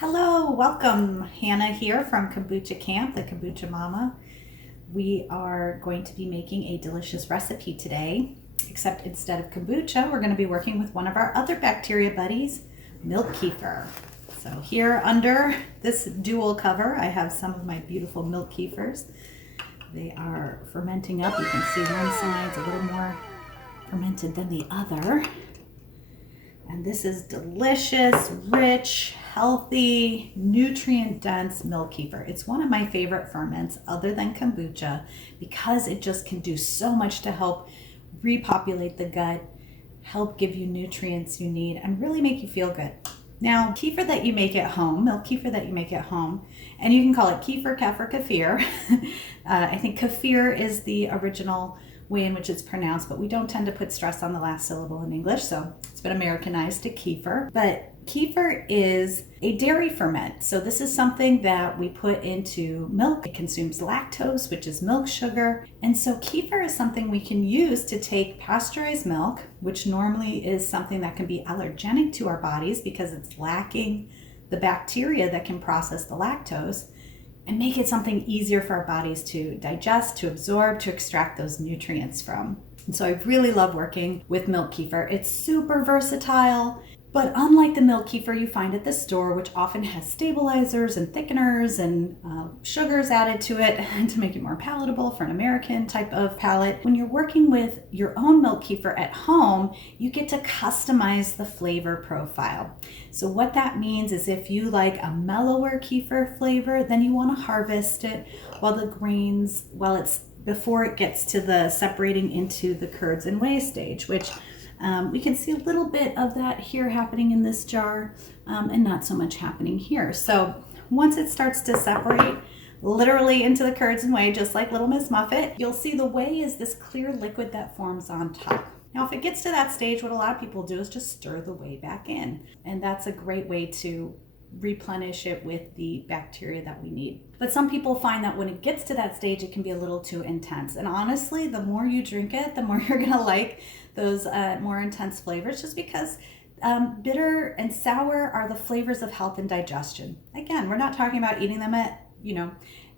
Hello, welcome. Hannah here from Kombucha Kamp, the Kombucha Mamma. We are going to be making a delicious recipe today, except instead of kombucha, we're going to be working with one of our other bacteria buddies, milk kefir. So here under this dual cover, I have some of my beautiful milk kefirs. They are fermenting up. You can see one side's a little more fermented than the other. And this is delicious, rich, healthy, nutrient-dense milk kefir. It's one of my favorite ferments other than kombucha because it just can do so much to help repopulate the gut, help give you nutrients you need, and really make you feel good. Now, kefir that you make at home, milk kefir that you make at home, and you can call it kefir, kefir. I think kefir is the original way in which it's pronounced, but we don't tend to put stress on the last syllable in English, so it's been Americanized to kefir. But kefir is a dairy ferment, so this is something that we put into milk. It consumes lactose, which is milk sugar, and so kefir is something we can use to take pasteurized milk, which normally is something that can be allergenic to our bodies because it's lacking the bacteria that can process the lactose, and make it something easier for our bodies to digest, to absorb, to extract those nutrients from. And so I really love working with milk kefir. It's super versatile, but unlike the milk kefir you find at the store, which often has stabilizers and thickeners and sugars added to it to make it more palatable for an American type of palate, when you're working with your own milk kefir at home, you get to customize the flavor profile. So what that means is if you like a mellower kefir flavor, then you want to harvest it before it gets to the separating into the curds and whey stage, which we can see a little bit of that here happening in this jar and not so much happening here. So once it starts to separate literally into the curds and whey, just like Little Miss Muffet, you'll see the whey is this clear liquid that forms on top. Now, if it gets to that stage, what a lot of people do is just stir the whey back in. And that's a great way to replenish it with the bacteria that we need. But some people find that when it gets to that stage, it can be a little too intense. And honestly, the more you drink it, the more you're gonna like those more intense flavors, just because bitter and sour are the flavors of health and digestion. Again, we're not talking about eating them at,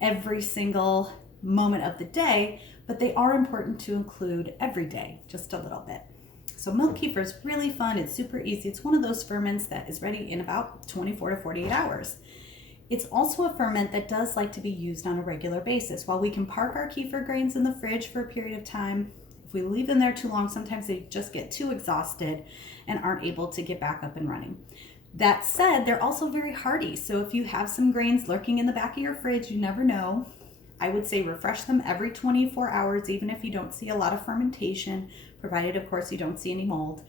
every single moment of the day, but they are important to include every day, just a little bit. So milk kefir is really fun. It's super easy. It's one of those ferments that is ready in about 24 to 48 hours. It's also a ferment that does like to be used on a regular basis. While we can park our kefir grains in the fridge for a period of time, if we leave them there too long, sometimes they just get too exhausted and aren't able to get back up and running. That said, they're also very hardy. So if you have some grains lurking in the back of your fridge, you never know. I would say refresh them every 24 hours, even if you don't see a lot of fermentation, provided, of course, you don't see any mold.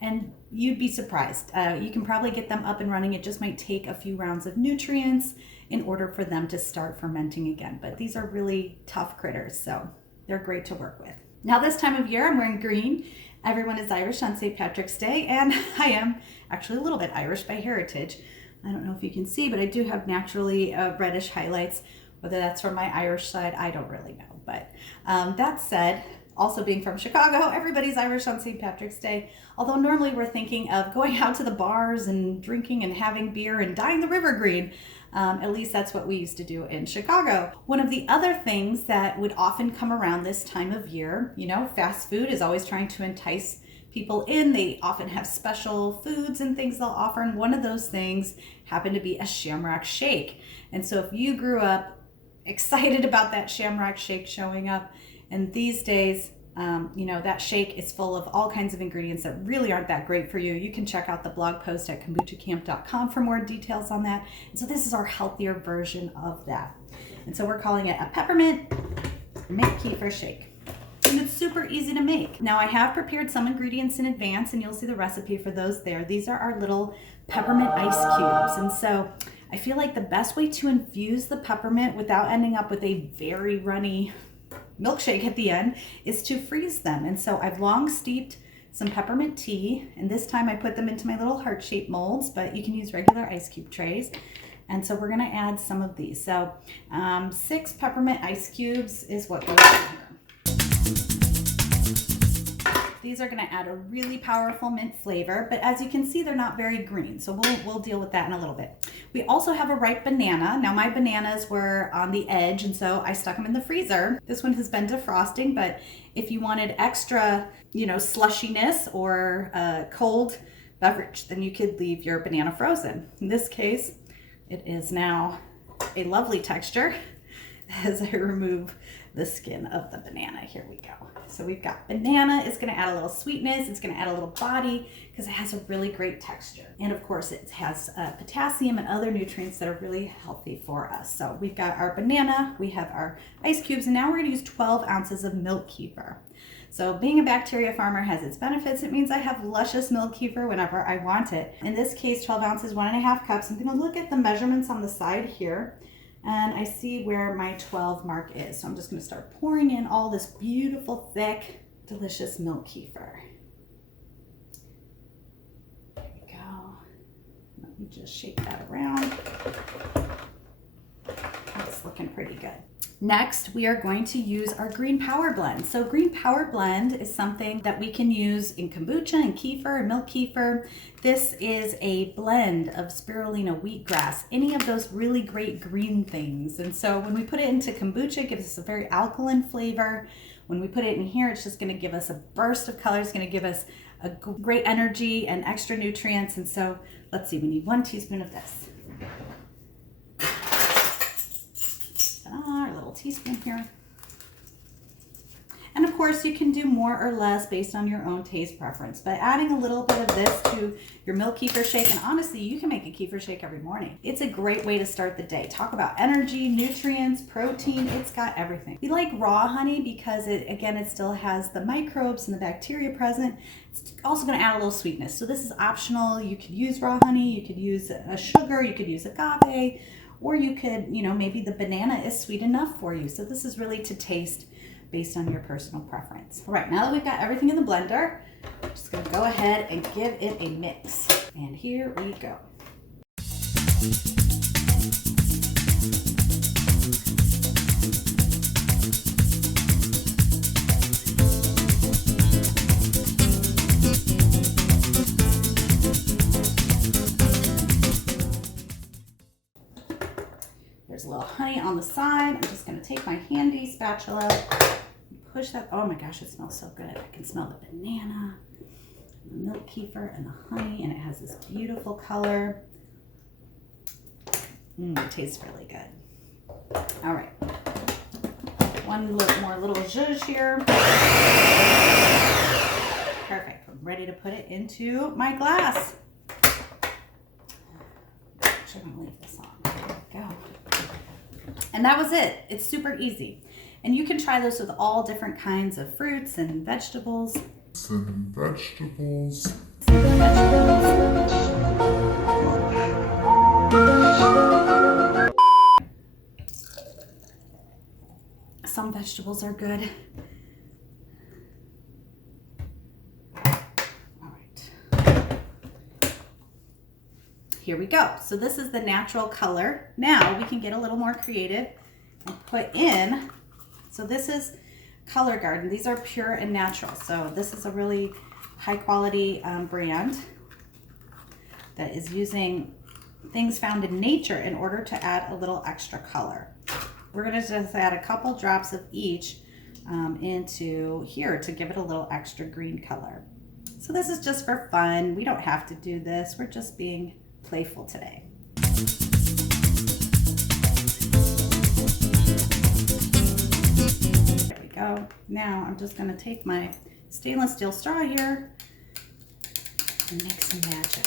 And you'd be surprised. You can probably get them up and running. It just might take a few rounds of nutrients in order for them to start fermenting again. But these are really tough critters, so they're great to work with. Now, this time of year, I'm wearing green. Everyone is Irish on St. Patrick's Day, and I am actually a little bit Irish by heritage. I don't know if you can see, but I do have naturally reddish highlights. Whether that's from my Irish side, I don't really know. But that said, also being from Chicago, everybody's Irish on St. Patrick's Day. Although normally we're thinking of going out to the bars and drinking and having beer and dyeing the river green. At least that's what we used to do in Chicago. One of the other things that would often come around this time of year, fast food is always trying to entice people in. They often have special foods and things they'll offer. And one of those things happened to be a Shamrock Shake. And so if you grew up excited about that Shamrock Shake showing up, and these days, that shake is full of all kinds of ingredients that really aren't that great for you. You can check out the blog post at kombuchakamp.com for more details on that. And so this is our healthier version of that. And so we're calling it a Peppermint Mint Kefir Shake. And it's super easy to make. Now, I have prepared some ingredients in advance, and you'll see the recipe for those there. These are our little peppermint ice cubes. And so I feel like the best way to infuse the peppermint without ending up with a very runny milkshake at the end is to freeze them. And so I've long steeped some peppermint tea, and this time I put them into my little heart-shaped molds, but you can use regular ice cube trays. And so we're gonna add some of these. So 6 peppermint ice cubes is what goes in here. These are gonna add a really powerful mint flavor, but as you can see, they're not very green. So we'll deal with that in a little bit. We also have a ripe banana. Now my bananas were on the edge, and so I stuck them in the freezer. This one has been defrosting, but if you wanted extra, slushiness or cold beverage, then you could leave your banana frozen. In this case, it is now a lovely texture as I remove the skin of the banana. Here we go. So we've got banana. It's going to add a little sweetness. It's going to add a little body because it has a really great texture. And of course it has potassium and other nutrients that are really healthy for us. So we've got our banana, we have our ice cubes, and now we're going to use 12 ounces of milk kefir. So being a bacteria farmer has its benefits. It means I have luscious milk kefir whenever I want it. In this case, 12 ounces, 1.5 cups. I'm going to look at the measurements on the side here, and I see where my 12 mark is. So I'm just going to start pouring in all this beautiful, thick, delicious milk kefir. There we go. Let me just shake that around. That's looking pretty good. Next, we are going to use our green power blend. So green power blend is something that we can use in kombucha and kefir and milk kefir. This is a blend of spirulina, wheatgrass, any of those really great green things. And so when we put it into kombucha, it gives us a very alkaline flavor. When we put it in here, it's just going to give us a burst of color. It's going to give us a great energy and extra nutrients. And so let's see, we need 1 teaspoon of this. Our little teaspoon here. And of course you can do more or less based on your own taste preference, but adding a little bit of this to your milk kefir shake, and honestly you can make a kefir shake every morning. It's a great way to start the day. Talk about energy, nutrients, protein, it's got everything. We like raw honey because it still has the microbes and the bacteria present. It's also going to add a little sweetness. So this is optional. You could use raw honey, you could use a sugar, you could use agave, or you could, maybe the banana is sweet enough for you. So this is really to taste based on your personal preference. All right, now that we've got everything in the blender, I'm just gonna go ahead and give it a mix. And here we go. There's a little honey on the side. I'm just gonna take my handy spatula, push that. Oh my gosh, it smells so good. I can smell the banana, the milk kefir, and the honey, and it has this beautiful color. It tastes really good. All right, one more little zhuzh here. Perfect. I'm ready to put it into my glass. Actually, I'm gonna leave this on. There we go. And that was it. It's super easy. And you can try this with all different kinds of fruits and vegetables. Some vegetables are good. All right. Here we go. So this is the natural color. Now we can get a little more creative and put in. So this is Color Garden. These are pure and natural. So this is a really high quality brand that is using things found in nature in order to add a little extra color. We're going to just add a couple drops of each into here to give it a little extra green color. So this is just for fun. We don't have to do this. We're just being playful today. Go. Now I'm just going to take my stainless steel straw here and make some magic.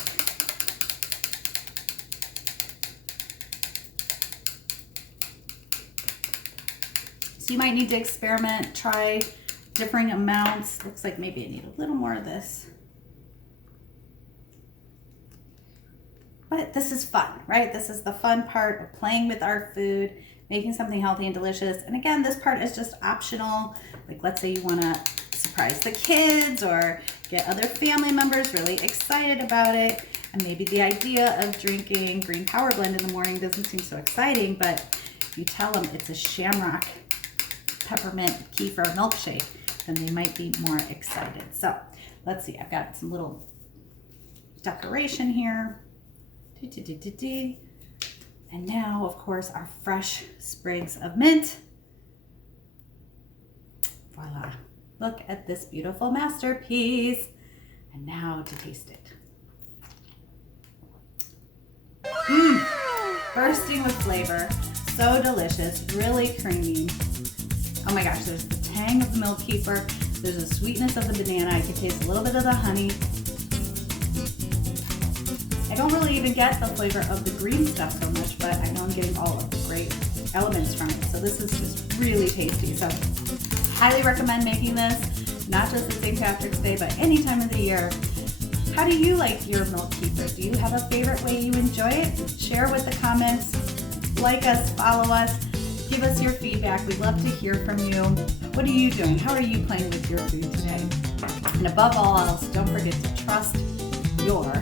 So you might need to experiment, try differing amounts. Looks like maybe I need a little more of this. But this is fun, right? This is the fun part of playing with our food, making something healthy and delicious. And again, this part is just optional. Like let's say you want to surprise the kids or get other family members really excited about it. And maybe the idea of drinking green power blend in the morning doesn't seem so exciting, but you tell them it's a shamrock peppermint kefir milkshake. then they might be more excited. So let's see, I've got some little decoration here. And now, of course, our fresh sprigs of mint. Voila. Look at this beautiful masterpiece. And now to taste it. Bursting with flavor. So delicious, really creamy. Oh my gosh, there's the tang of the milk kefir. There's the sweetness of the banana. I can taste a little bit of the honey. I don't really even get the flavor of the green stuff so much, but I know I'm getting all of the great elements from it. So this is just really tasty. So highly recommend making this, not just at St. Patrick's Day, but any time of the year. How do you like your milk kefir? Do you have a favorite way you enjoy it? Share with the comments. Like us, follow us, give us your feedback. We'd love to hear from you. What are you doing? How are you playing with your food today? And above all else, don't forget to trust your